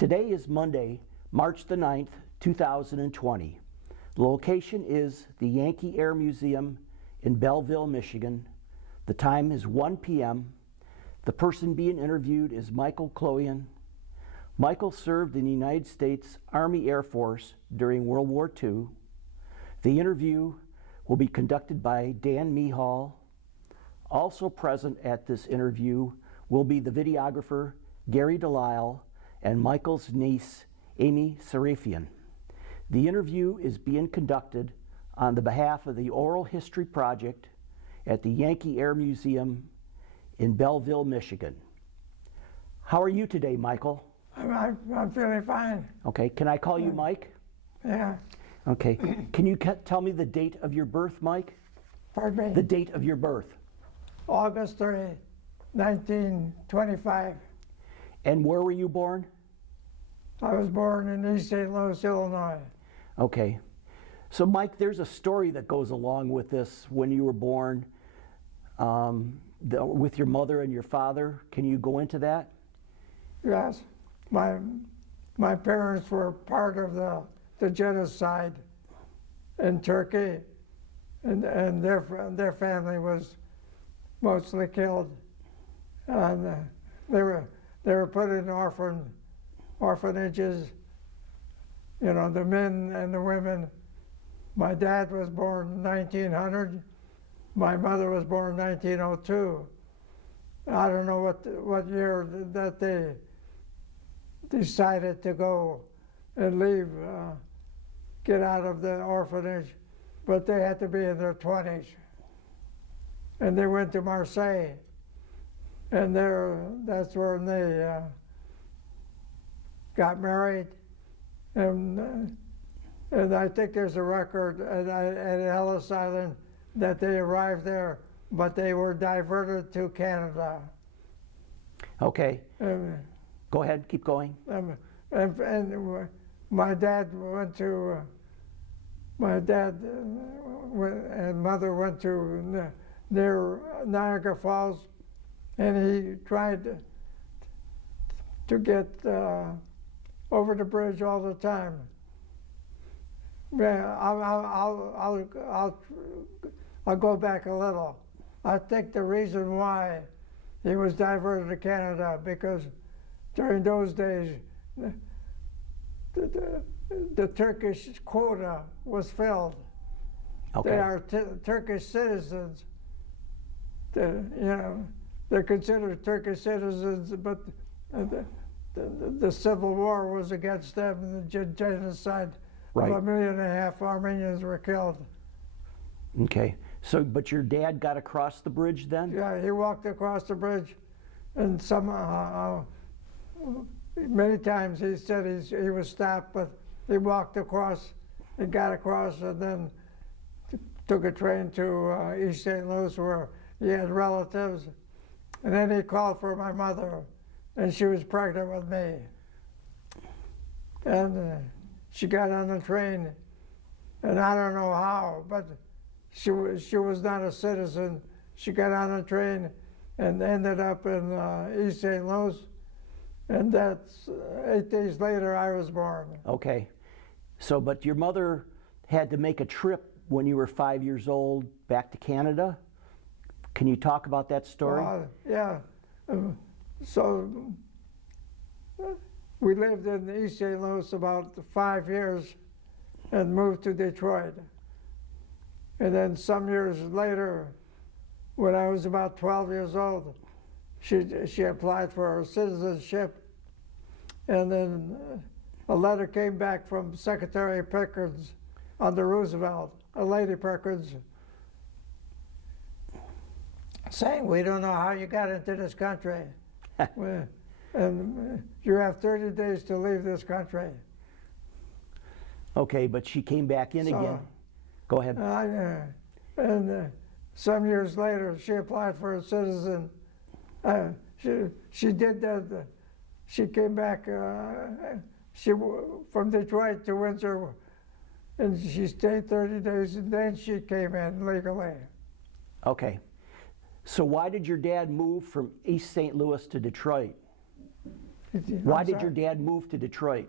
Today is Monday, March the 9th, 2020. The location is the Yankee Air Museum in Belleville, Michigan. The time is 1 p.m. The person being interviewed is Michael Kloian. Michael served in the United States Army Air Force during World War II. The interview will be conducted by Dan Mehall. Also present at this interview will be the videographer Gary Delisle and Michael's niece Amy Sarafian. The interview is being conducted on the behalf of the Oral History Project at the Yankee Air Museum in Belleville, Michigan. How are you today, Michael? I'm feeling fine. Okay, can I call you Mike? Yeah. Okay, can you tell me the date of your birth, Mike? Pardon me? The date of your birth. August 30, 1925. And where were you born? I was born in East St. Louis, Illinois. Okay. So, Mike, there's a story that goes along with this when you were born with your mother and your father. Can you go into that? Yes. My parents were part of the genocide in Turkey, and their family was mostly killed. And they were put in orphanages, you know, the men and the women. My dad was born in 1900. My mother was born in 1902. I don't know what year that they decided to go and leave, get out of the orphanage, but they had to be in their 20s. And they went to Marseille, and that's where they got married. And I think there's a record at Ellis Island that they arrived there, but they were diverted to Canada. Okay. Go ahead, keep going. And my dad and mother went to near Niagara Falls, and he tried to get over the bridge all the time. Yeah, I'll go back a little. I think the reason why he was diverted to Canada, because during those days the Turkish quota was filled. Okay. They are Turkish citizens. They're considered Turkish citizens, but the Civil War was against them, and the genocide. Right. Of 1.5 million Armenians were killed. Okay. So, but your dad got across the bridge then? Yeah, he walked across the bridge, and somehow, many times he said he was stopped, but he walked across, he got across, and then took a train to East St. Louis where he had relatives, and then he called for my mother, and she was pregnant with me. And she got on the train, and I don't know how, but she was not a citizen. She got on the train and ended up in East St. Louis, and that's 8 days later I was born. Okay. So, but your mother had to make a trip when you were 5 years old back to Canada. Can you talk about that story? Yeah. So we lived in East St. Louis about 5 years and moved to Detroit. And then some years later, when I was about 12 years old, she applied for her citizenship. And then a letter came back from Secretary Pickens under Roosevelt, a Lady Pickens, saying, "We don't know how you got into this country. And you have 30 days to leave this country." Okay, but she came back in again. Go ahead. And some years later, she applied for a citizen. She did that. She came back from Detroit to Windsor, and she stayed 30 days, and then she came in legally. Okay. So why did your dad move from East St. Louis to Detroit? Why did your dad move to Detroit?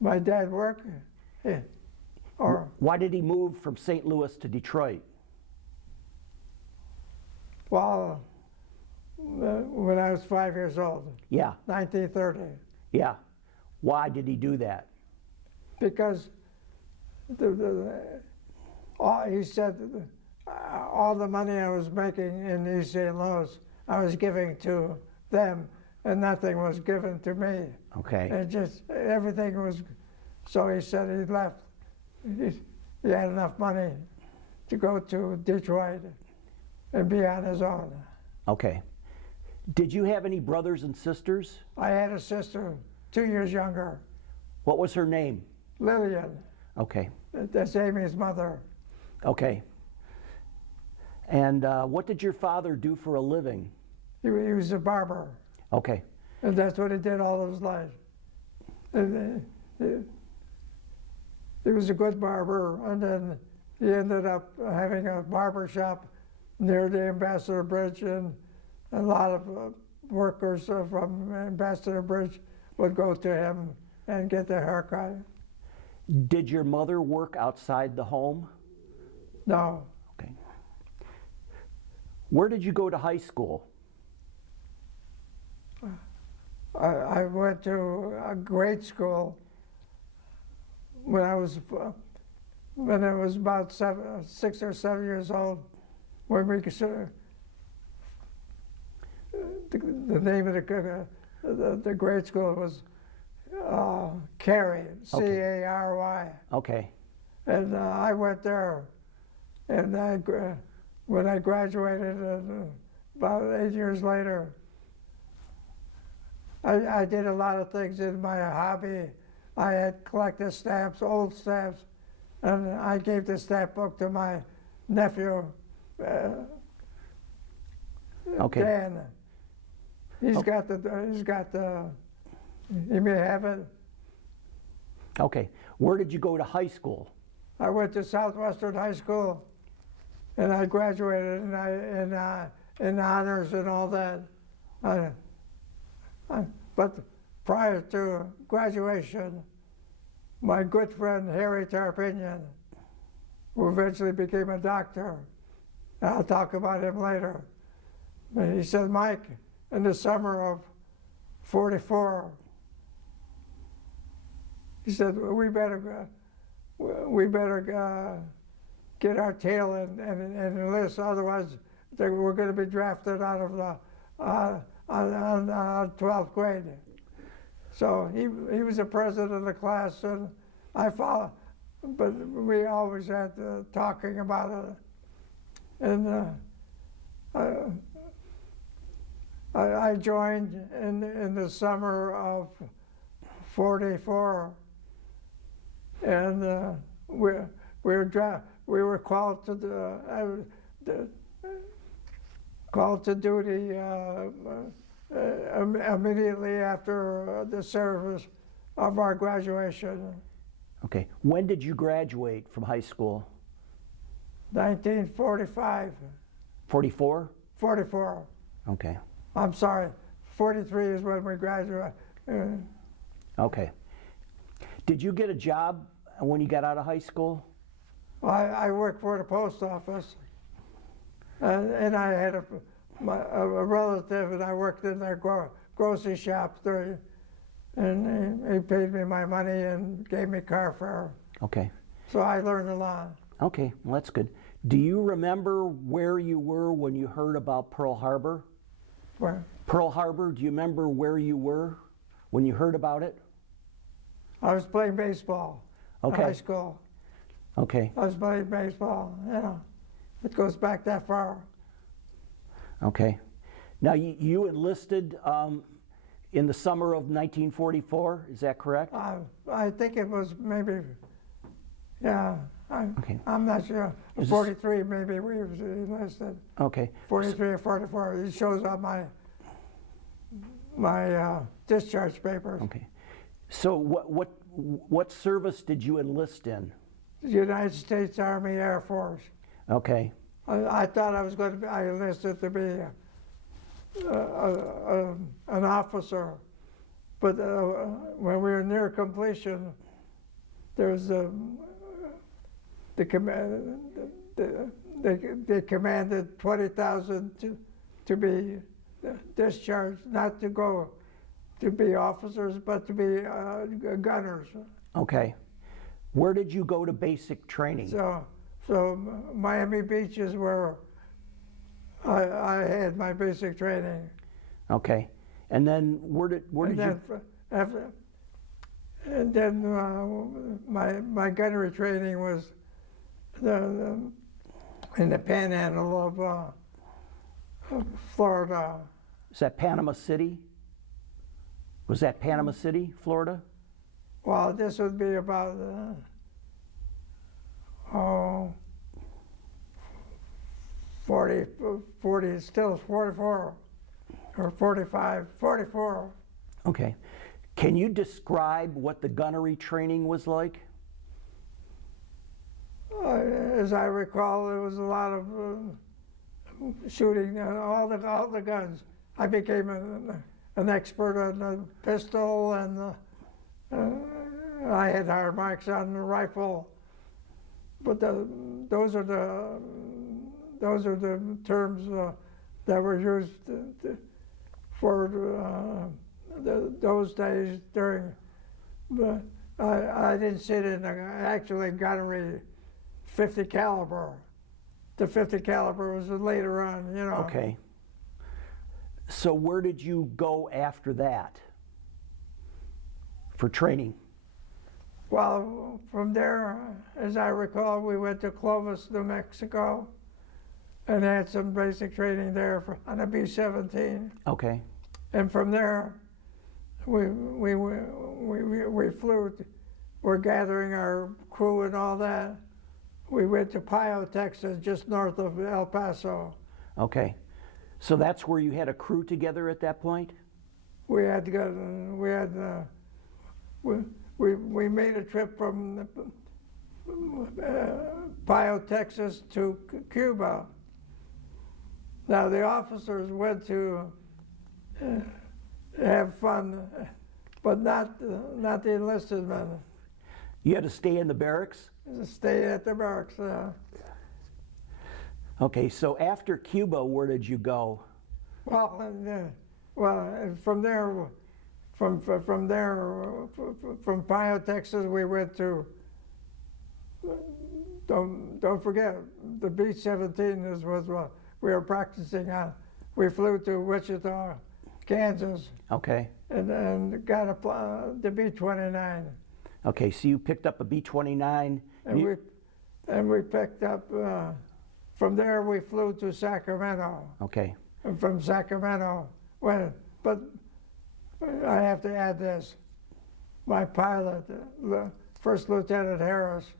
My dad work? Yeah. Or, Why did he move from St. Louis to Detroit? well, when I was 5 years old, Yeah, 1930. yeah. Why did he do that? Because he said all the money I was making in East St. Louis, I was giving to them, and nothing was given to me. Okay. And just everything was, so he said he left. He had enough money to go to Detroit and be on his own. Okay. Did you have any brothers and sisters? I had a sister 2 years younger, What was her name? Lillian. Okay. That's Amy's mother. Okay. And what did your father do for a living? He was a barber, Okay. and that's what he did all his life. And he was a good barber, and then he ended up having a barber shop near the Ambassador Bridge, and a lot of workers from Ambassador Bridge would go to him and get their haircut. Did your mother work outside the home? No, Okay. Where did you go to high school? I went to a grade school when I was about 6 or 7 years old. When we the name of the grade school was Cary, C-A-R-Y. Okay. And I went there, and when I graduated, about 8 years later, I did a lot of things in my hobby. I had collected stamps, old stamps, and I gave the stamp book to my nephew, Okay. Dan. He's got the, you may have it. Okay. Where did you go to high school? I went to Southwestern High School, and I graduated in honors and all that. But prior to graduation, my good friend Harry Tarpinian, who eventually became a doctor, and I'll talk about him later, and he said, Mike, in the summer of '44, he said, we better get our tail and enlist, otherwise we're going to be drafted out of the 12th grade. So he was the president of the class, and I followed, but we always had talking about it. And I joined in the summer of '44, and we were called to duty immediately after the service of our graduation. Okay. When did you graduate from high school? 1945. 44? 44. Okay. I'm sorry. 43 is when we graduated. Okay. Did you get a job when you got out of high school? I worked for the post office, and I had a relative, and I worked in their grocery shop there, and he paid me my money and gave me car fare. Okay. So I learned a lot. Okay, well, that's good. Do you remember where you were when you heard about Pearl Harbor? Where? Pearl Harbor, do you remember where you were when you heard about it? I was playing baseball in Okay. high school. Okay. I was playing baseball, it goes back that far. Okay. Now, you enlisted in the summer of 1944, is that correct? I think it was maybe, yeah, Okay. I'm not sure. 43 maybe we was enlisted. Okay. 43 or 44. It shows on my discharge papers. Okay. So what service did you enlist in? The United States Army Air Force. Okay. I thought I was going to be, I enlisted to be an officer, But when we were near completion, there was the command. They commanded 20,000 to be discharged, not to go to be officers, but to be gunners. Okay. Where did you go to basic training? So Miami Beach is where I had my basic training. Okay. And then where did my gunnery training was in the panhandle of Florida. Is that Panama City? Was that Panama City, Florida? Well, this would be about 40, still 44 or 45, 44. Okay. Can you describe what the gunnery training was like? As I recall, there was a lot of shooting all the guns. I became an expert on the pistol, and I had hard marks on the rifle. But those are the terms that were used for those days during. But I didn't sit in actually gunnery 50 caliber. The 50 caliber was later on, you know. Okay. So where did you go after that for training? Well, from there, as I recall, we went to Clovis, New Mexico, and had some basic training there on a B-17. Okay. And from there, we flew. We're gathering our crew and all that. We went to Pio, Texas, just north of El Paso. Okay. So that's where you had a crew together at that point? We had to go. We made a trip from Pio, Texas to Cuba. Now the officers went to have fun, but not the enlisted men. You had to stay in the barracks? Stay at the barracks. Okay, so after Cuba, where did you go? Well, from there, from Pio, Texas, we went to. Don't forget, the B-17 was what we were practicing on. We flew to Wichita, Kansas. Okay. And got the B-29. Okay, so you picked up a B-29. And we picked up, from there we flew to Sacramento. Okay. And from Sacramento, but I have to add this. My pilot, First Lieutenant Harris,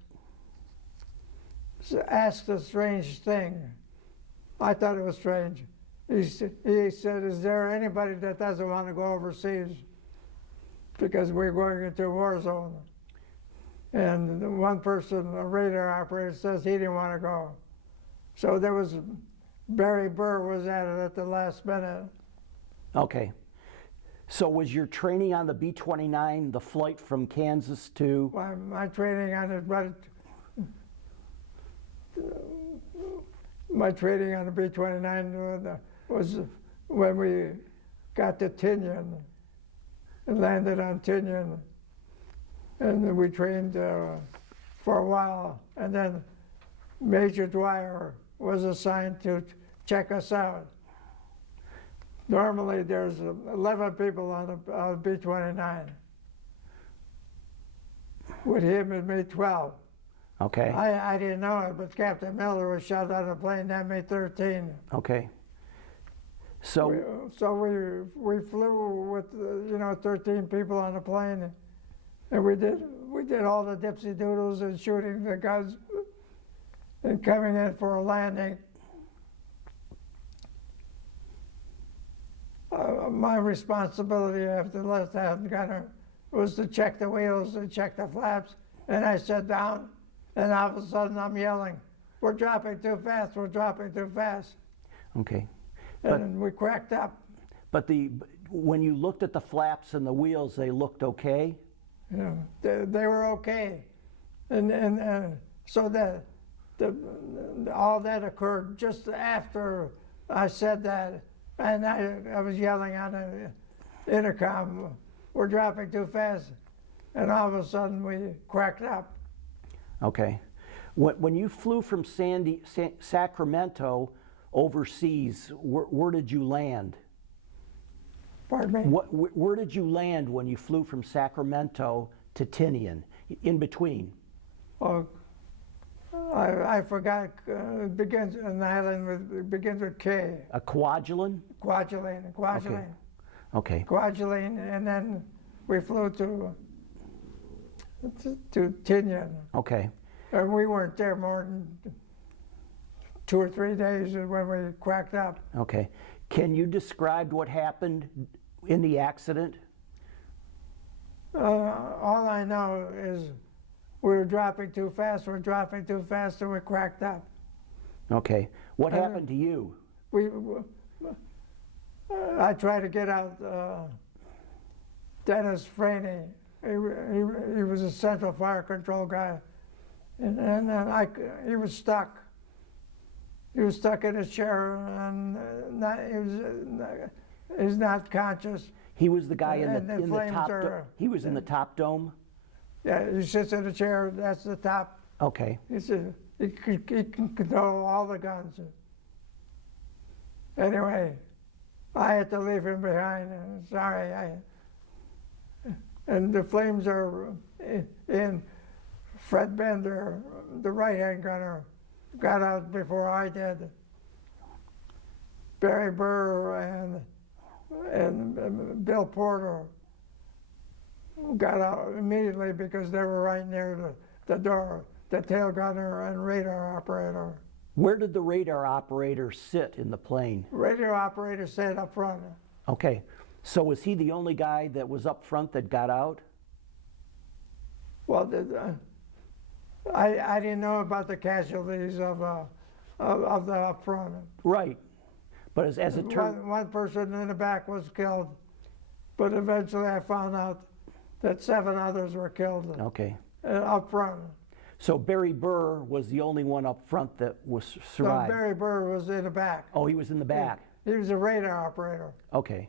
asked a strange thing. I thought it was strange. He said, is there anybody that doesn't want to go overseas? Because we're going into a war zone. And one person, a radar operator, says he didn't want to go. So there was, Barry Burr was at it at the last minute. Okay. So was your training on the B-29 the flight from Kansas to? My training on it, my training on the B-29 was when we got to Tinian and landed on Tinian. And we trained for a while. And then Major Dwyer was assigned to check us out. Normally there's 11 people on a B-29. With him and me, 12. Okay. I didn't know it, but Captain Miller was shot out of a plane that made 13. Okay. So we flew with 13 people on the plane, and we did all the dipsy doodles and shooting the guns and coming in for a landing. My responsibility after the left-hand gunner was to check the wheels and check the flaps, and I sat down, and all of a sudden I'm yelling, "We're dropping too fast, we're dropping too fast." Okay. And we cracked up. But when you looked at the flaps and the wheels, they looked okay? Yeah, they were okay, and so that all that occurred just after I said that, and I was yelling on the intercom, "We're dropping too fast," and all of a sudden we cracked up. Okay. When you flew from Sacramento overseas, where did you land? Pardon me? Where did you land when you flew from Sacramento to Tinian, in between? Oh, I forgot. It begins an island it begins with K. A Kwajalein? Kwajalein. Okay. Kwajalein, and then we flew to Tinian. Okay. And we weren't there more than 2 or 3 days when we cracked up. Okay. Can you describe what happened in the accident? All I know is we were dropping too fast, and we cracked up. Okay. What happened to you? I tried to get out Dennis Franey. He was a central fire control guy. And he was stuck. He was stuck in his chair, and he's not conscious. He was the guy in the top. He was in the top dome. Yeah, he sits in a chair. That's the top. Okay. He can control all the guns. Anyway, I had to leave him behind. Sorry, and the flames are in. Fred Bender, the right-hand gunner, got out before I did. Barry Burr and Bill Porter got out immediately because they were right near the door, the tail gunner and radar operator. Where did the radar operator sit in the plane? Radio operator sat up front. Okay. So was he the only guy that was up front that got out? Well, I didn't know about the casualties of the up front. Right. But as it turned... One person in the back was killed, but eventually I found out that 7 others were killed. Okay. Up front. So Barry Burr was the only one up front that was survived? No, Barry Burr was in the back. Oh, he was in the back. He was a radar operator. Okay.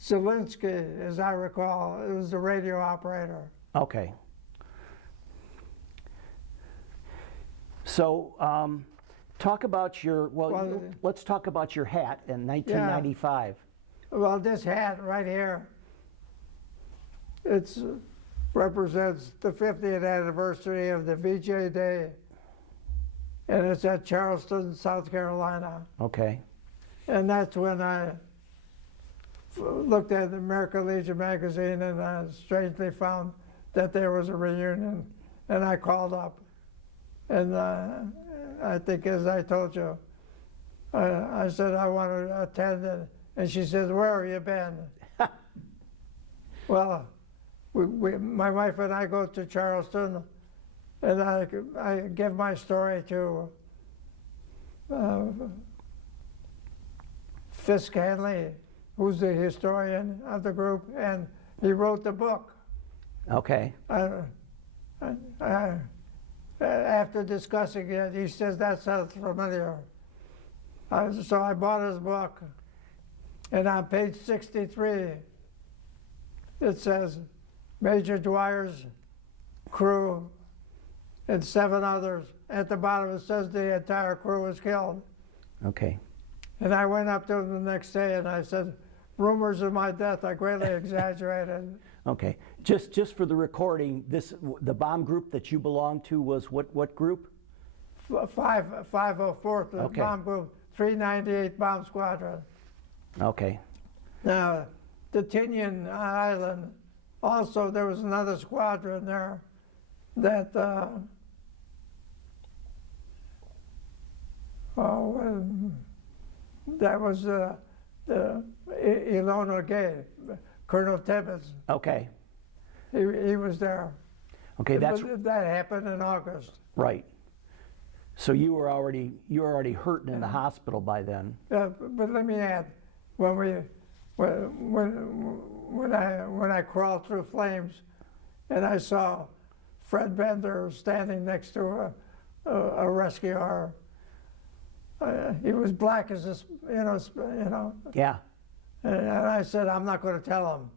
Zelinsky, as I recall, was the radio operator. Okay. So, talk about your, let's talk about your hat in 1995. Yeah. Well, this hat right here, it represents the 50th anniversary of the VJ Day, and it's at Charleston, South Carolina. Okay. And that's when I looked at the American Legion magazine, and I strangely found that there was a reunion, and I called up. And I think, as I told you, I said I want to attend it. And she says, "Where have you been?" Well, my wife and I go to Charleston, and I give my story to Fisk Hanley, who's the historian of the group, and he wrote the book. Okay. After discussing it, he says, "That sounds familiar." So I bought his book, and on page 63, it says, "Major Dwyer's crew and 7 others." At the bottom, it says the entire crew was killed. Okay. And I went up to him the next day, and I said, "Rumors of my death are greatly exaggerated." Okay. Just for the recording, the bomb group that you belonged to was what group? 504th, the Okay. bomb group, 398 Bomb Squadron. Okay. Now, the Tinian Island, also there was another squadron there that that was the Ilona Gay, Colonel Tibbets. Okay. He was there. Okay, that happened in August. right. So you were already hurting in the hospital by then. But let me add, when when I crawled through flames, and I saw Fred Bender standing next to a rescuer. He was black as this, Yeah. And I said, I'm not going to tell him.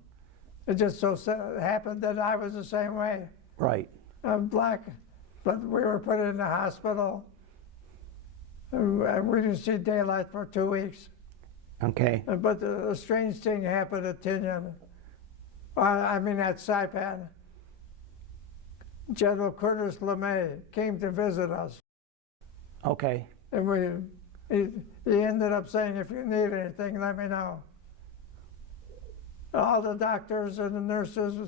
It just so happened that I was the same way. Right. I'm black, but we were put in the hospital, and we didn't see daylight for 2 weeks. Okay. But a strange thing happened at Tinian. At Saipan. General Curtis LeMay came to visit us. Okay. And he ended up saying, if you need anything, let me know. All the doctors and the nurses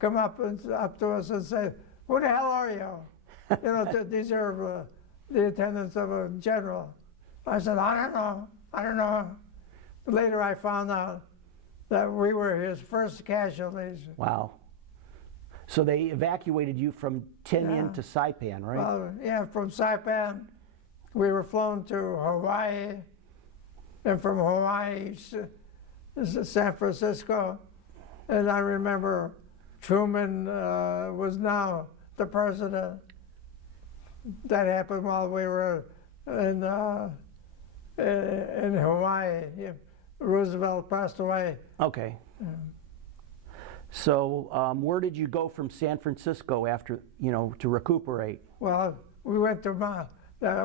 come up to us and say, who the hell are you? These are the attendants of a general. I said, I don't know. Later I found out that we were his first casualties. Wow. So they evacuated you from Tinian to Saipan, right? Well, yeah, from Saipan, we were flown to Hawaii, and from Hawaii, San Francisco. And I remember Truman was now the president. That happened while we were in Hawaii. Roosevelt passed away. Okay. So where did you go from San Francisco after, to recuperate? Well, we went to,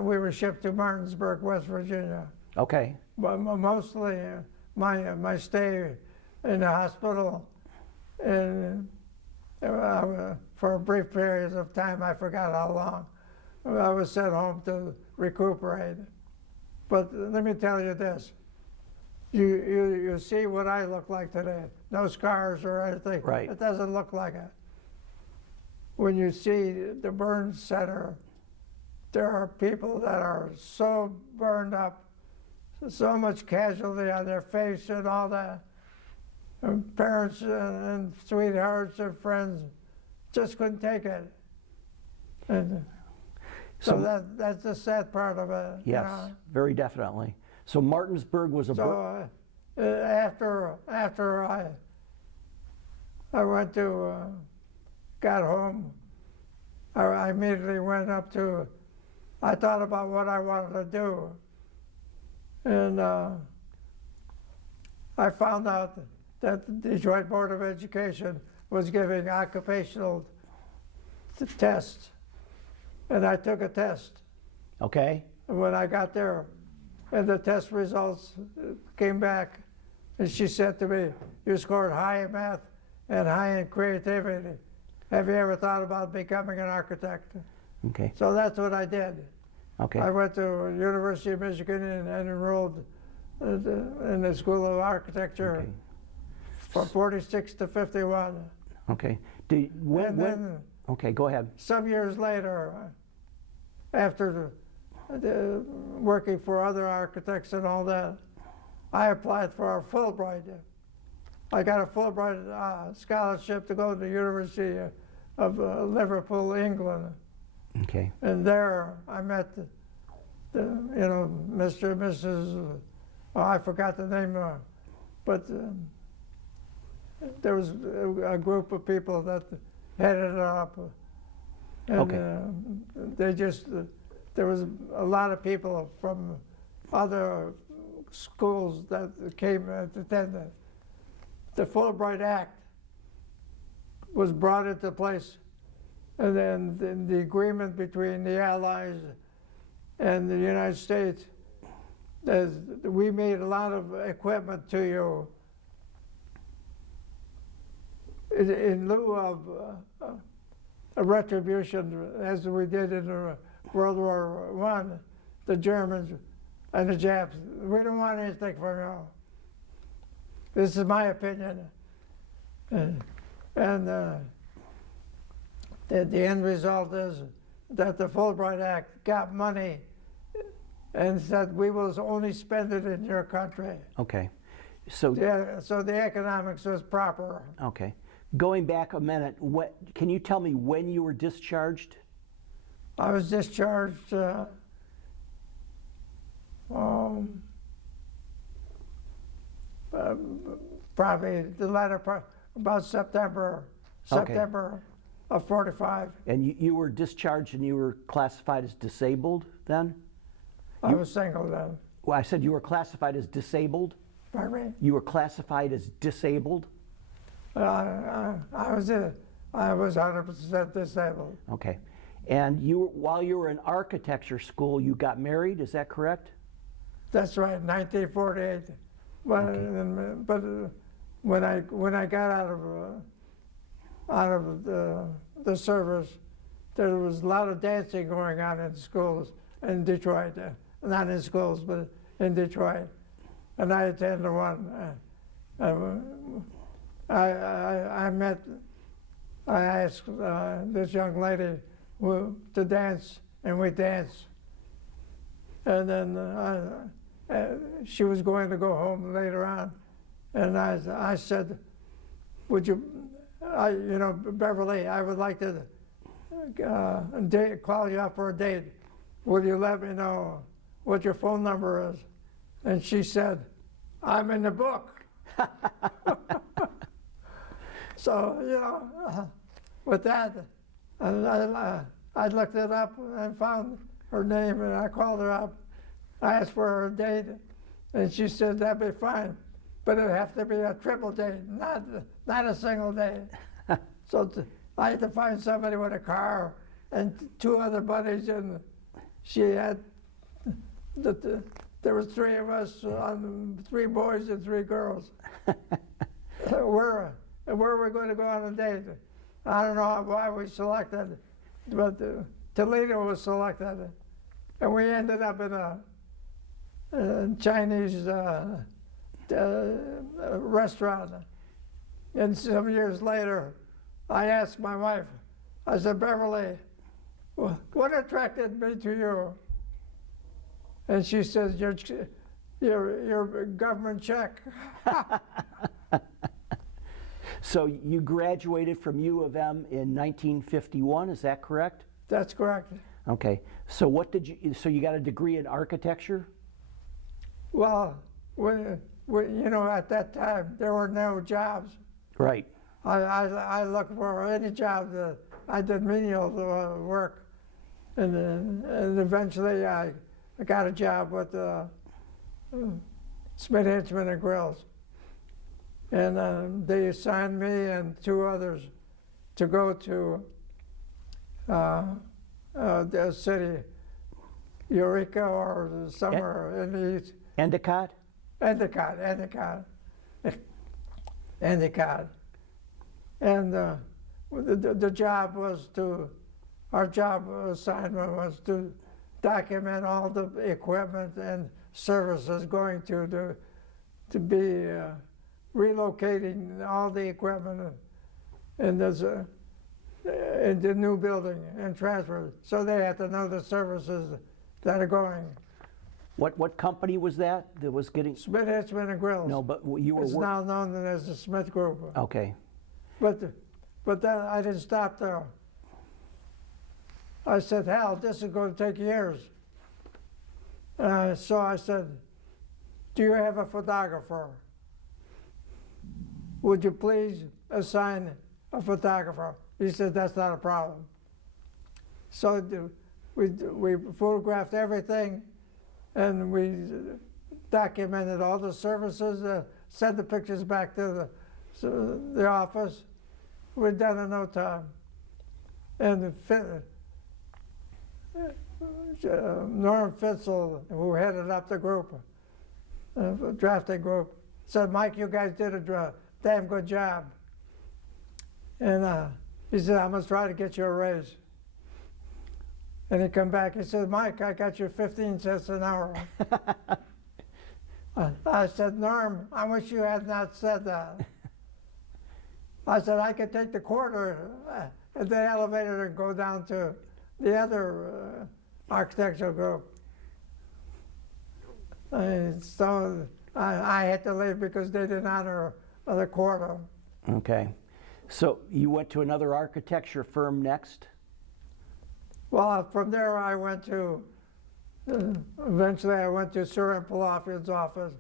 we were shipped to Martinsburg, West Virginia. Okay. But mostly my stay in the hospital, and for a brief period of time, I forgot how long, I was sent home to recuperate. But let me tell you this. You see what I look like today. No scars or anything. Right. It doesn't look like it. When you see the burn center, there are people that are so burned up, so much casualty on their face and all that. And parents and sweethearts and friends just couldn't take it. And so that's the sad part of it. Yes, very definitely. So Martinsburg was a... So after I went to, got home, I immediately went up to, I thought about what I wanted to do. And I found out that the Detroit Board of Education was giving occupational tests. And I took a test. Okay. And when I got there, and the test results came back, and she said to me, you scored high in math and high in creativity. Have you ever thought about becoming an architect? Okay. So that's what I did. Okay. I went to University of Michigan and enrolled in the School of Architecture from 46 to 51. Okay. Okay, go ahead. Some years later, after working for other architects and all that, I applied for a Fulbright. I got a Fulbright scholarship to go to the University of Liverpool, England. Okay. And there I met Mr. and Mrs. I forgot the name, but there was a group of people that headed it up. And there was a lot of people from other schools that came to attend it. The Fulbright Act was brought into place, and then the agreement between the Allies and the United States is we made a lot of equipment to you in lieu of a retribution, as we did in World War I, the Germans and the Japs. We don't want anything from you. This is my opinion. And the end result is that the Fulbright Act got money and said we will only spend it in your country. Okay. So the economics was proper. Okay. Going back a minute, can you tell me when you were discharged? I was discharged probably the latter part, about September of 45. And you were discharged and you were classified as disabled then? I was single then. Well, I said you were classified as disabled? Pardon me? You were classified as disabled? I was 100% disabled. Okay. And while you were in architecture school, you got married, is that correct? That's right, 1948. But when I got out of the service, there was a lot of dancing going on in schools in Detroit. Not in schools, but in Detroit. And I attended one. I asked this young lady to dance, and we danced. And then she was going to go home later on, and I said, "Would you, Beverly, I would like to call you up for a date. Will you let me know what your phone number is?" And she said, "I'm in the book." So, with that, I looked it up and found her name, and I called her up. I asked for her date, and she said that'd be fine, but it'd have to be a triple date, not a single date. So I had to find somebody with a car and two other buddies, and she had there was three of us, 3 boys and 3 girls. Where were we going to go on a date? I don't know why we selected, but Toledo was selected, and we ended up in a Chinese restaurant. And some years later, I asked my wife, I said, "Beverly, what attracted me to you?" And she says, your government check. So you graduated from U of M in 1951, is that correct? That's correct. Okay. So so you got a degree in architecture? Well, at that time, there were no jobs. Right. I looked for any job. I did menial work, and eventually I got a job with Smith, Hinchman and Grills, and they assigned me and 2 others to go to the city, Eureka or somewhere in the east. Endicott? Endicott. And the job was our job assignment was to document all the equipment and services going to be relocating all the equipment in the new building and transfer. So they had to know the services that are going. What company was that was getting? Smith, Hinchman and Grills. No, but you were. It's now known as the Smith Group. Okay. But then I didn't stop there. I said, "Hell, this is going to take years." So I said, "Do you have a photographer? Would you please assign a photographer?" He said, "That's not a problem." So we photographed everything, and we documented all the services, sent the pictures back to the office. We're done in no time. And Norm Fitzel, who headed up the group, drafting group, said, "Mike, you guys did a damn good job." And he said, "I must try to get you a raise." And he come back, he said, "Mike, I got you 15 cents an hour." I said, "Norm, I wish you had not said that." I said, "I could take the quarter at the elevator and go down to the other architectural group." So I had to leave because they didn't honor the quarter. Okay. So you went to another architecture firm next? Well, from there I went to, eventually I went to Sir M. Palafian's office.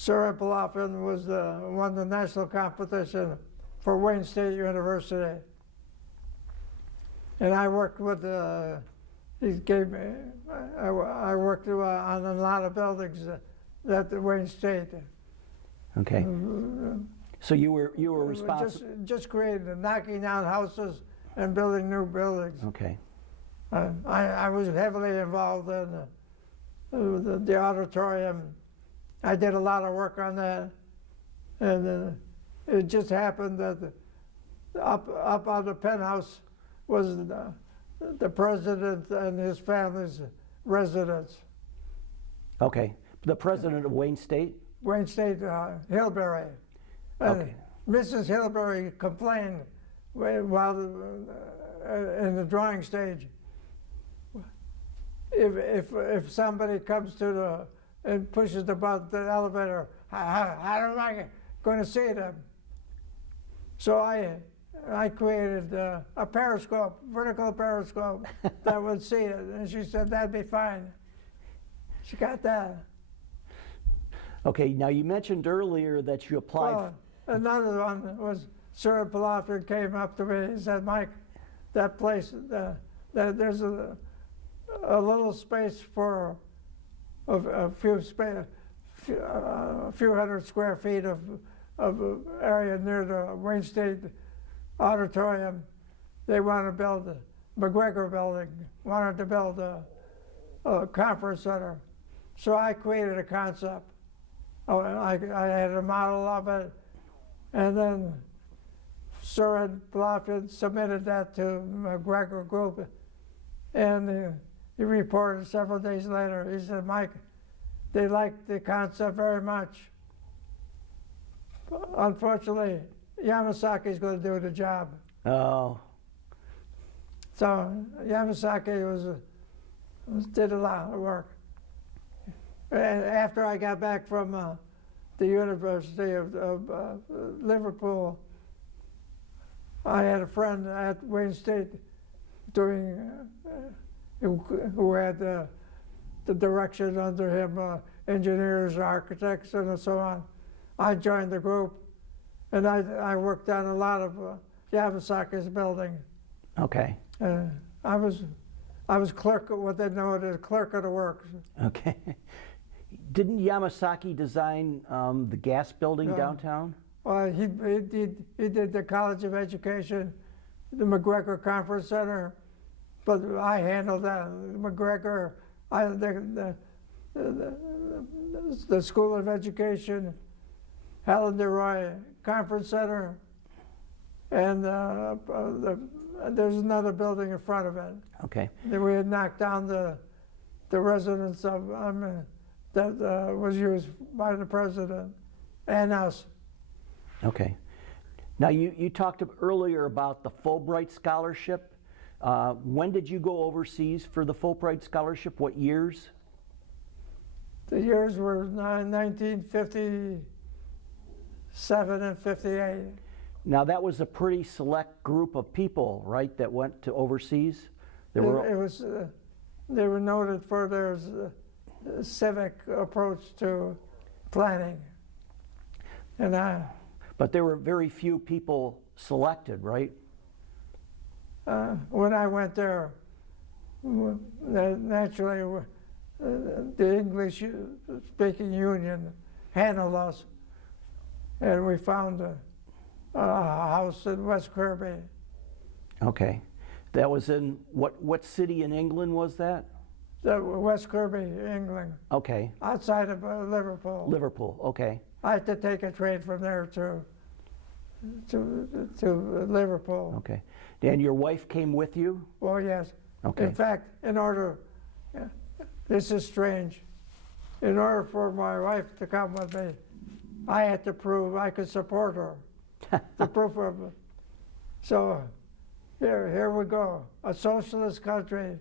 Sir Kloian was won the national competition for Wayne State University. And I worked with, he gave me, I worked on a lot of buildings at the Wayne State. Okay. So you were responsible. Just creating, knocking down houses and building new buildings. Okay. I was heavily involved in the auditorium. I did a lot of work on that, and it just happened that up on the penthouse was the president and his family's residence. Okay. The president of Wayne State? Wayne State, Hillberry. Okay. Mrs. Hillberry complained while in the drawing stage. If somebody comes to and pushes the button, the elevator, how am I going to see them? So I created a periscope, vertical periscope that would see it, and she said that'd be fine. She got that. Okay. Now you mentioned earlier that you applied. Well, another one was Sir Kloian came up to me. He said, "Mike, that place, there's a little space for a few hundred square feet of area near the Wayne State Auditorium. They want to build a McGregor building. Wanted to build a conference center. So I created a concept. I had a model of it, and then Sir Kloian submitted that to McGregor Group, and he reported several days later. He said, "Mike, they liked the concept very much. Unfortunately, Yamasaki's going to do the job." Oh. So Yamasaki did a lot of work. And after I got back from the University of Liverpool, I had a friend at Wayne State doing, who had the direction under him, engineers, architects, and so on. I joined the group, and I worked on a lot of Yamasaki's building. Okay. I was clerk, what they know as clerk of the works. Okay. Didn't Yamasaki design the gas building downtown? Well, he did the College of Education, the McGregor Conference Center, but I handled that. McGregor, the School of Education, Helen DeRoy Conference Center, and there's another building in front of it. Okay. Then we had knocked down the residence of that was used by the president and us. Okay. Now you talked earlier about the Fulbright Scholarship. When did you go overseas for the Fulbright Scholarship? What years? The years were 1957 and 58. Now that was a pretty select group of people, right, that went to overseas? They were noted for their civic approach to planning. But there were very few people selected, right? When I went there, naturally, the English-speaking union handled us, and we found a house in West Kirby. Okay. That was in, what city in England was that? West Kirby, England. Okay. Outside of Liverpool. Liverpool, okay. I had to take a train from there to Liverpool. Okay. And your wife came with you? Oh, yes. Okay. In fact, this is strange. In order for my wife to come with me, I had to prove I could support her. The proof of it. So here we go. A socialist country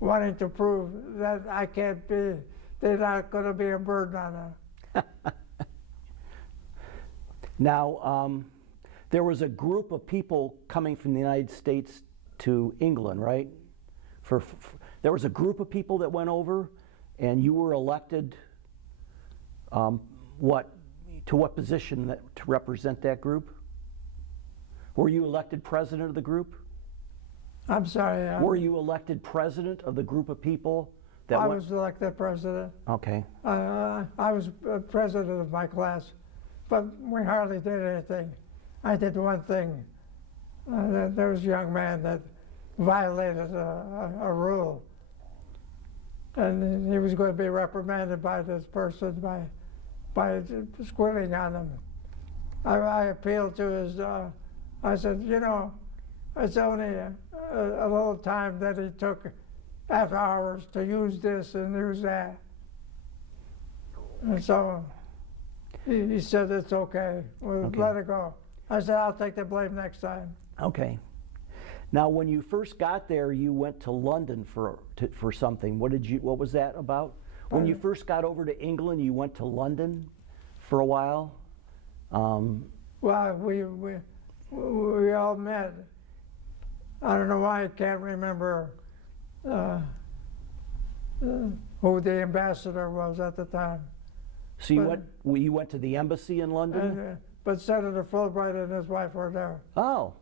wanting to prove that I can't be, they're not going to be a burden on her. Now, there was a group of people coming from the United States to England, right? There was a group of people that went over, and you were elected to what position to represent that group? Were you elected president of the group? I'm sorry. Were you elected president of the group of people that I went? was elected president. Okay. I was president of my class, but we hardly did anything. I did one thing. There was a young man that violated a rule, and he was going to be reprimanded by this person by squinting on him. I appealed to his. I said, you know, it's only a little time that he took after hours to use this and use that. And so he said, it's okay, we'll let it go. I said, I'll take the blame next time. Okay. Now, when you first got there, you went to London for something. What was that about? When you first got over to England, you went to London for a while? Well, we all met. I don't know why I can't remember who the ambassador was at the time. So you went to the embassy in London? But Senator Fulbright and his wife were there. Oh.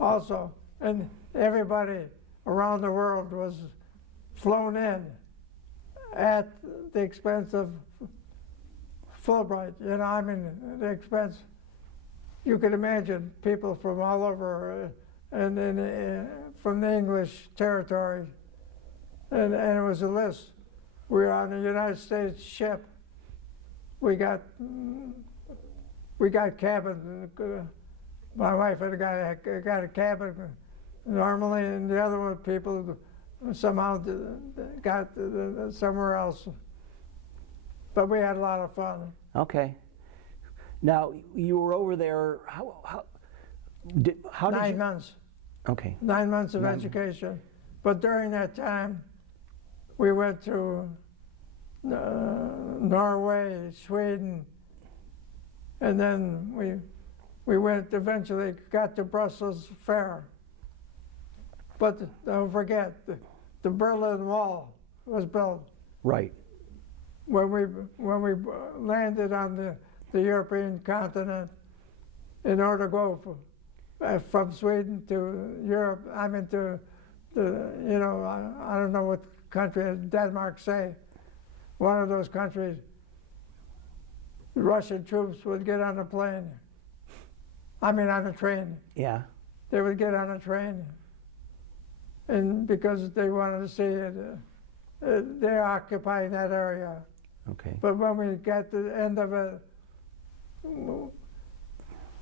Also, and everybody around the world was flown in at the expense of Fulbright. You know, I mean, the expense. You could imagine people from all over, from the English territory, and it was a list. We were on a United States ship. We got cabin. My wife had got a cabin normally, and the other one people somehow got somewhere else. But we had a lot of fun. Okay. Now you were over there. How did 9 months. Okay. 9 months of education, but during that time, we went to Norway, Sweden, and then we eventually got to Brussels Fair. But don't forget, the Berlin Wall was built. Right. When we landed on the European continent, in order to go from Sweden to Europe, I mean to you know, I don't know what country, Denmark, say, one of those countries, the Russian troops would get on a plane. I mean on a train. Yeah. They would get on a train, and because they wanted to see it, they're occupying that area. Okay. But when we got to the end of it,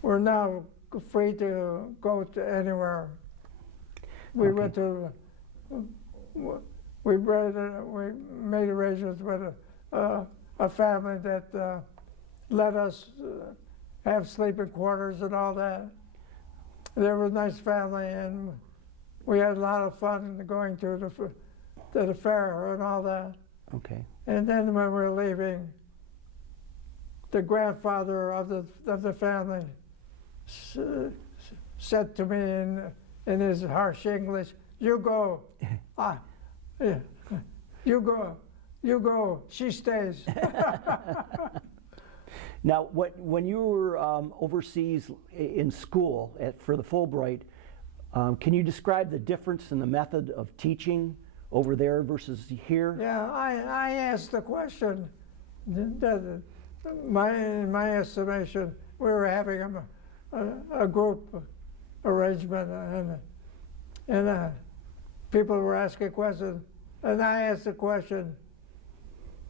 we're now free to go to anywhere. We went to, we made arrangements with a family that let us have sleeping quarters and all that. They were a nice family, and we had a lot of fun going to the fair and all that. Okay. And then when we were leaving, the grandfather of the family said to me in his harsh English, "You go, yeah, you go, she stays." Now, when you were overseas in school for the Fulbright, can you describe the difference in the method of teaching over there versus here? Yeah, I asked the question. My estimation, we were having a group arrangement, and people were asking questions, and I asked the question,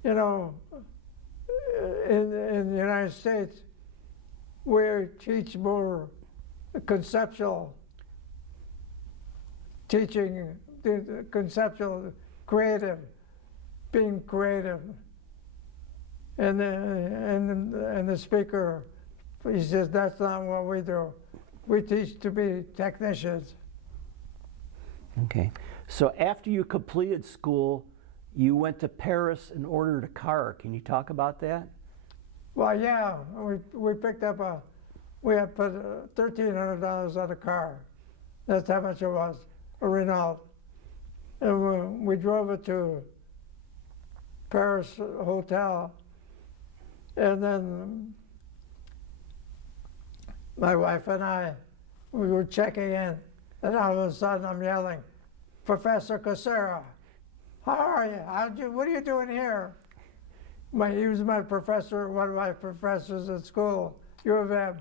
you know, in the United States, we teach more conceptual teaching, the conceptual, creative, being creative. And the speaker, he says, that's not what we do. We teach to be technicians. Okay. So after you completed school, you went to Paris and ordered a car. Can you talk about that? Well, yeah, we picked up we had put $1,300 on a car. That's how much it was, a Renault. And we drove it to Paris hotel, And then my wife and I, we were checking in, and all of a sudden I'm yelling, "Professor Casera, how are you? What are you doing here?" He was my professor, one of my professors at school, U of M.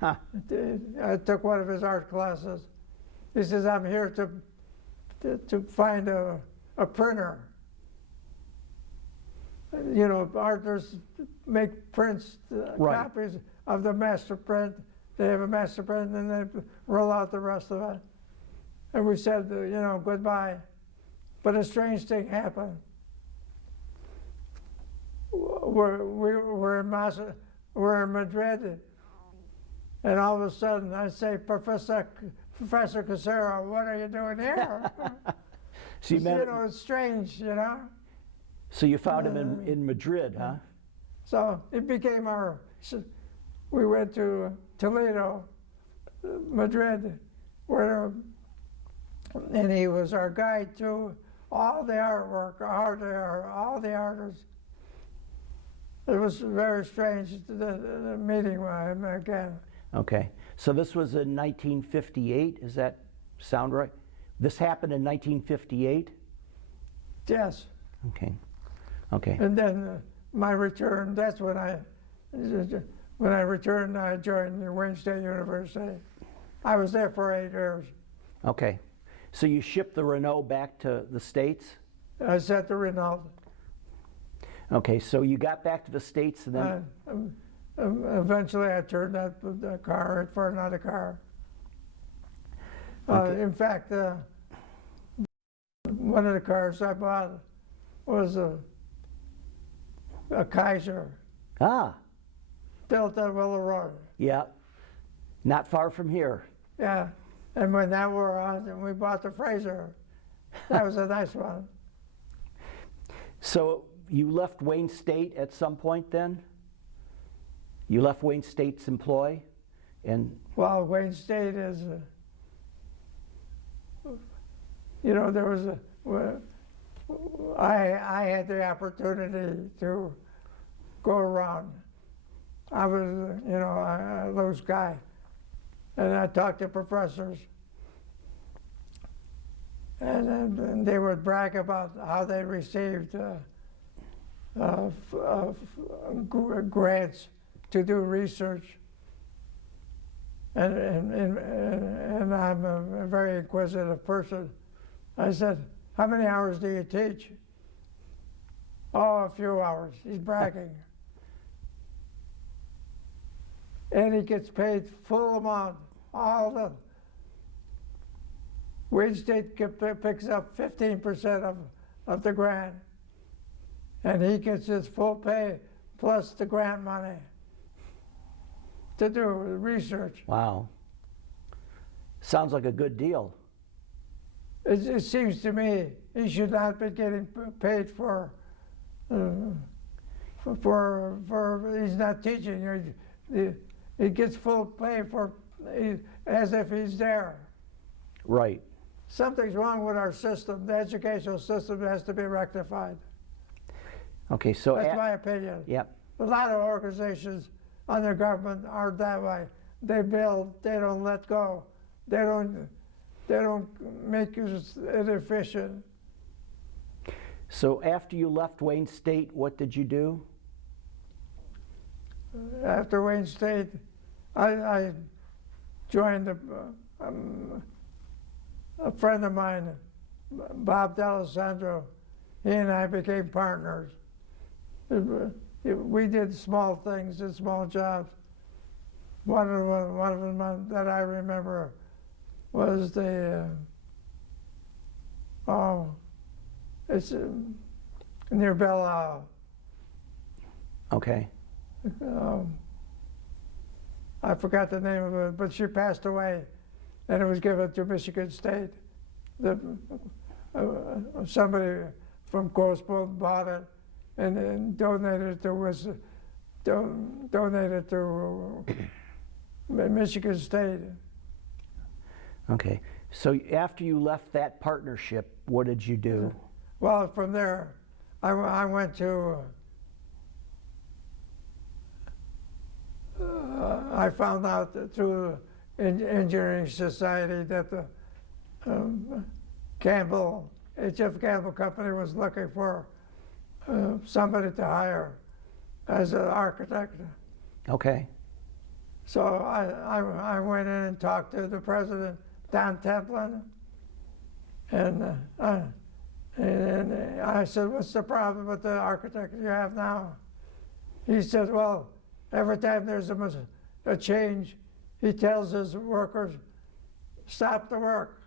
Huh. I took one of his art classes. He says, "I'm here to find a printer. You know, artists make prints, Right. copies of the master print. They have a master print, and they roll out the rest of it." And we said, you know, goodbye. But a strange thing happened. We're in Madrid, and all of a sudden I say, Professor Casera, what are you doing here?" So you met, You know, it's strange, you know. so you found him in Madrid, huh? So it became we went to Toledo, Madrid, and he was our guide to all the artwork, all the artists. It was very strange, the meeting with him again. Okay. So this was in 1958, does that sound right? This happened in 1958? Yes. Okay. Okay. And then my return, that's when I returned, I joined the Wayne State University. I was there for 8 years. Okay. So you shipped the Renault back to the States? I sent the Renault. Okay, so you got back to the States and then... Eventually I turned the car in for another car. Okay. In fact, one of the cars I bought was a Kaiser, Ah, built at Willow Road. yeah. Not far from here. Yeah, and when that wore out, then we bought the Fraser. That was a nice one. So you left Wayne State at some point then? You left Wayne State's employ? And Well, Wayne State is, you know, there was I had the opportunity to go around. I was, you know, a loose guy. And I talked to professors. And they would brag about how they received grants to do research. And I'm a very inquisitive person. I said, "How many hours do you teach?" "Oh, a few hours." He's bragging. And he gets paid full amount. All the Wayne State picks up 15% of the grant. And he gets his full pay plus the grant money to do research. wow. Sounds like a good deal. It seems to me he should not be getting paid for he's not teaching. He gets full pay as if he's there. Right. Something's wrong with our system. The educational system has to be rectified. Okay, so... That's my opinion. Yep. A lot of organizations under government are that way. They build, they don't let go. They don't make it efficient. So after you left Wayne State, what did you do? After Wayne State, I joined a friend of mine, Bob D'Alessandro. He and I became partners. We did small things, did small jobs. One of them that I remember was it's near Belle Isle. Okay. I forgot the name of it, but she passed away, and it was given to Michigan State. Somebody from Grossville bought it and donated to Michigan State. Okay. So after you left that partnership, what did you do? Well, from there, I went to I found out that through engineering society that the Campbell, H.F. Campbell Company was looking for somebody to hire as an architect. Okay. So I went in and talked to the president, Don Templin, and I said, what's the problem with the architect you have now? He said, well, every time there's a change, he tells his workers, stop the work.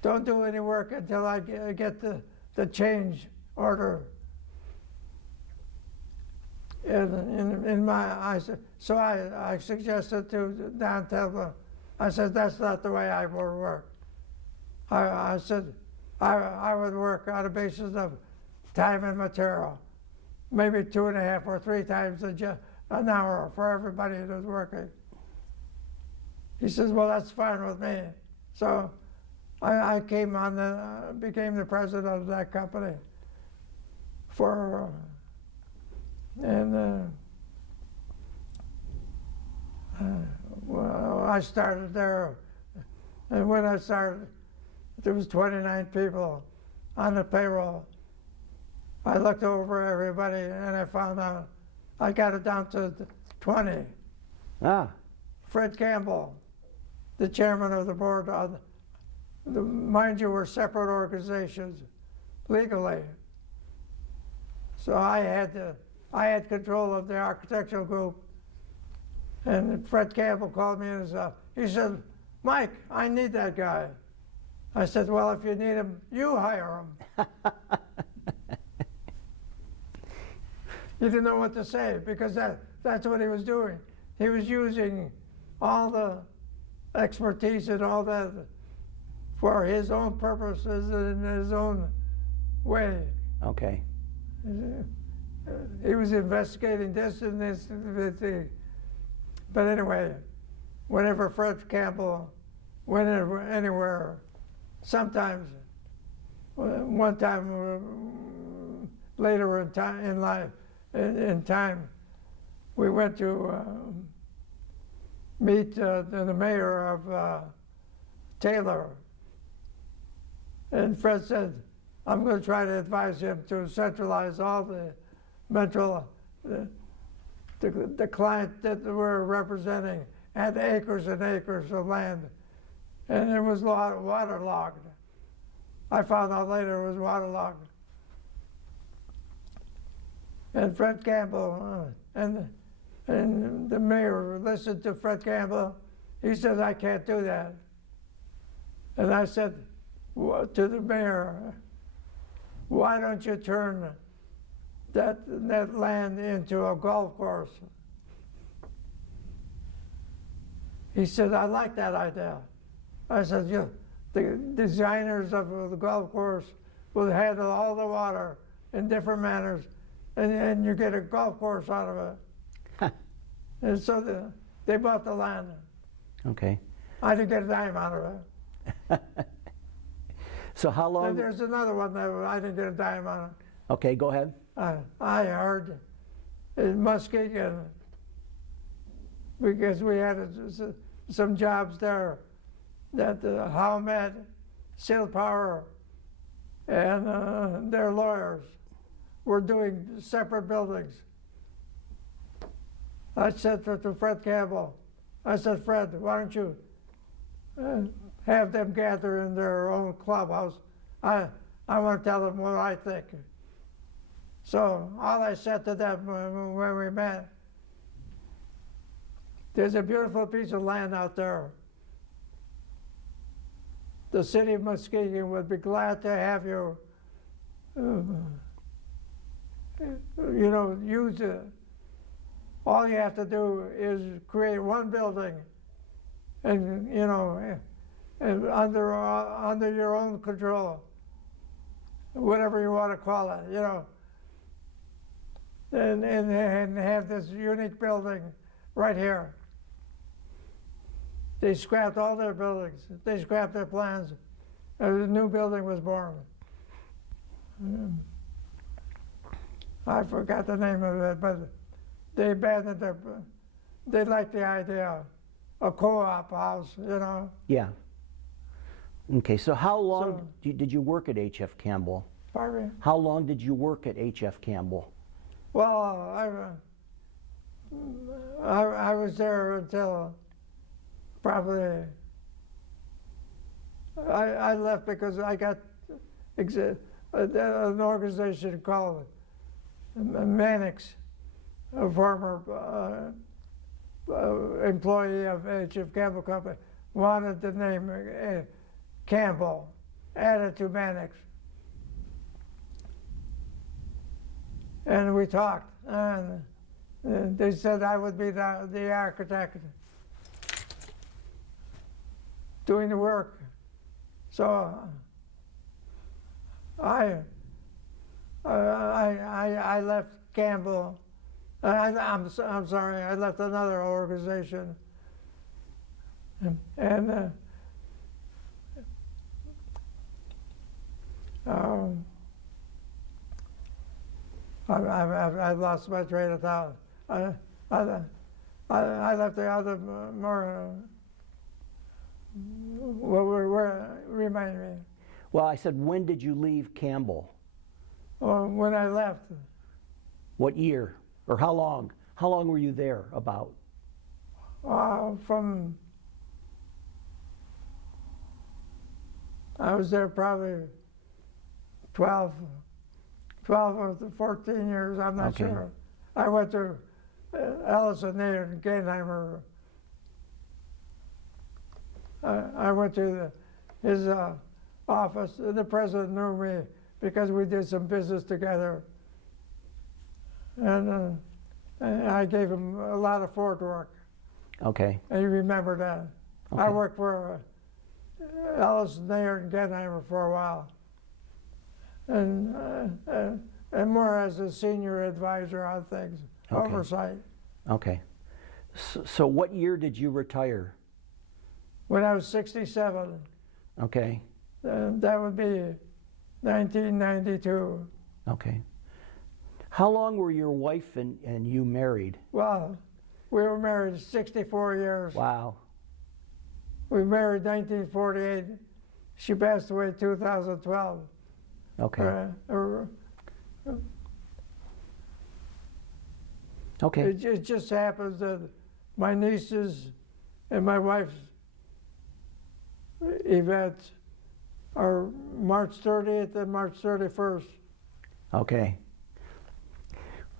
Don't do any work until I get the change order. And I suggested to Don Templin, I said, that's not the way I would work. I said, I would work on a basis of time and material, maybe 2.5 or 3 times an hour for everybody who's working. He says, well, that's fine with me. So I became the president of that company well, I started there, and when I started, there was 29 people on the payroll. I looked over everybody, and I found out I got it down to 20. Ah. Fred Campbell, the chairman of the board, mind you, we're separate organizations legally. So I had control of the architectural group, and Fred Campbell called me and he said, Mike, I need that guy. I said, well, if you need him, you hire him. He didn't know what to say because that's what he was doing. He was using all the expertise and all that for his own purposes in his own way. Okay. He was investigating this and this. But anyway, whenever Fred Campbell went anywhere, sometimes, one time later in time, we went to meet the mayor of Taylor. And Fred said, I'm going to try to advise him to centralize all the the client that we're representing had acres and acres of land, and it was waterlogged. I found out later it was waterlogged. And Fred Campbell and the mayor listened to Fred Campbell. He said, I can't do that. And I said to the mayor, why don't you turn that land into a golf course? He said, I like that idea. I said, yeah, the designers of the golf course will handle all the water in different manners, and you get a golf course out of it. And so they bought the land. Okay. I didn't get a dime out of it. So how long? And there's another one that I didn't get a dime on it. Okay, go ahead. I heard in Muskegon, because we had some jobs there, that Howmet, Seal Power, and their lawyers were doing separate buildings. I said to Fred Campbell, I said, Fred, why don't you have them gather in their own clubhouse? I want to tell them what I think. So all I said to them when we met, there's a beautiful piece of land out there. The city of Muskegon would be glad to have you, use it. All you have to do is create one building, and and under your own control, whatever you want to call it, and have this unique building right here. They scrapped all their buildings. They scrapped their plans. A new building was born. I forgot the name of it, but they abandoned they liked the idea of a co-op house, you know. Yeah. Okay, so how long So- did you work at H.F. Campbell? Pardon me? How long did you work at H.F. Campbell? Well, I was there until probably I left because I got an organization called Mannix, a former employee of H.F. Campbell Company, wanted the name Campbell added to Mannix. And we talked, and they said I would be the architect doing the work. So I left Campbell. I'm sorry, I left another organization, and I lost my train of thought. I left the other more. Remind me. Well, I said, when did you leave Campbell? When I left, What year? Or how long? How long were you there about? from I was there probably 12 or 14 years, I'm not Okay. sure. I went to Ellison and Gainheimer. I went to his office. The president knew me because we did some business together. And I gave him a lot of fort work. Okay. And he remembered that. I Okay. worked for Ellison and Gainheimer for a while. And more as a senior advisor on things, Okay. oversight. Okay. So what year did you retire? When I was 67, Okay. that would be 1992. Okay. How long were your wife and you married? Well, we were married 64 years. Wow. We married 1948. She passed away in 2012. Okay. It Okay. just happens that my nieces and my wife's events are March 30th and March 31st. Okay.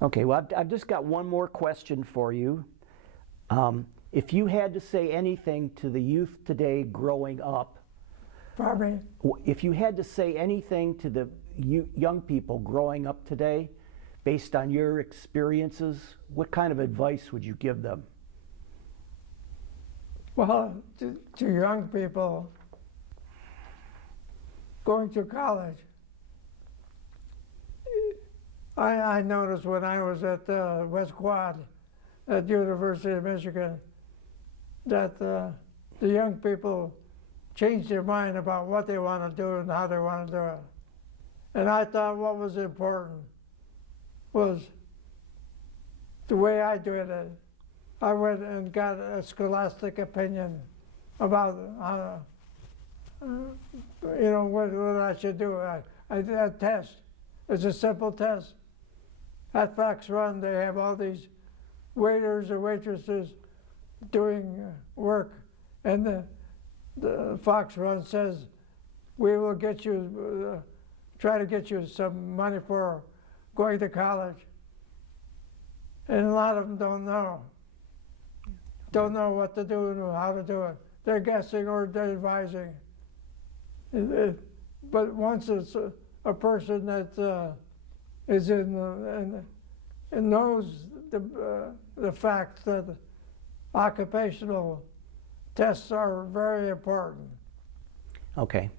Okay. Well, I've just got one more question for you. If you had to say anything to the youth today growing up, Pardon me? if you had to say anything to the young people growing up today, based on your experiences, what kind of advice would you give them? Well, to young people going to college, I noticed when I was at West Quad at the University of Michigan that the young people changed their mind about what they want to do and how they want to do it. And I thought what was important was the way I did it. I went and got a scholastic opinion about how, what I should do. I did a test. It's a simple test. At Fox Run, they have all these waiters or waitresses doing work, and the Fox Run says, we will get you, try to get you some money for going to college. And a lot of them don't know what to do and how to do it. They're guessing or they're advising. But once it's a person that is in and knows the fact that occupational tests are very important. Okay.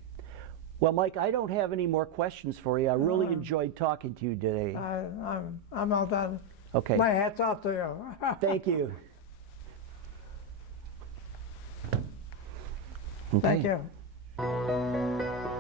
Well, Mike, I don't have any more questions for you. I really enjoyed talking to you today. I'm all done. Okay. My hat's off to you. Thank you. Thank Okay. you.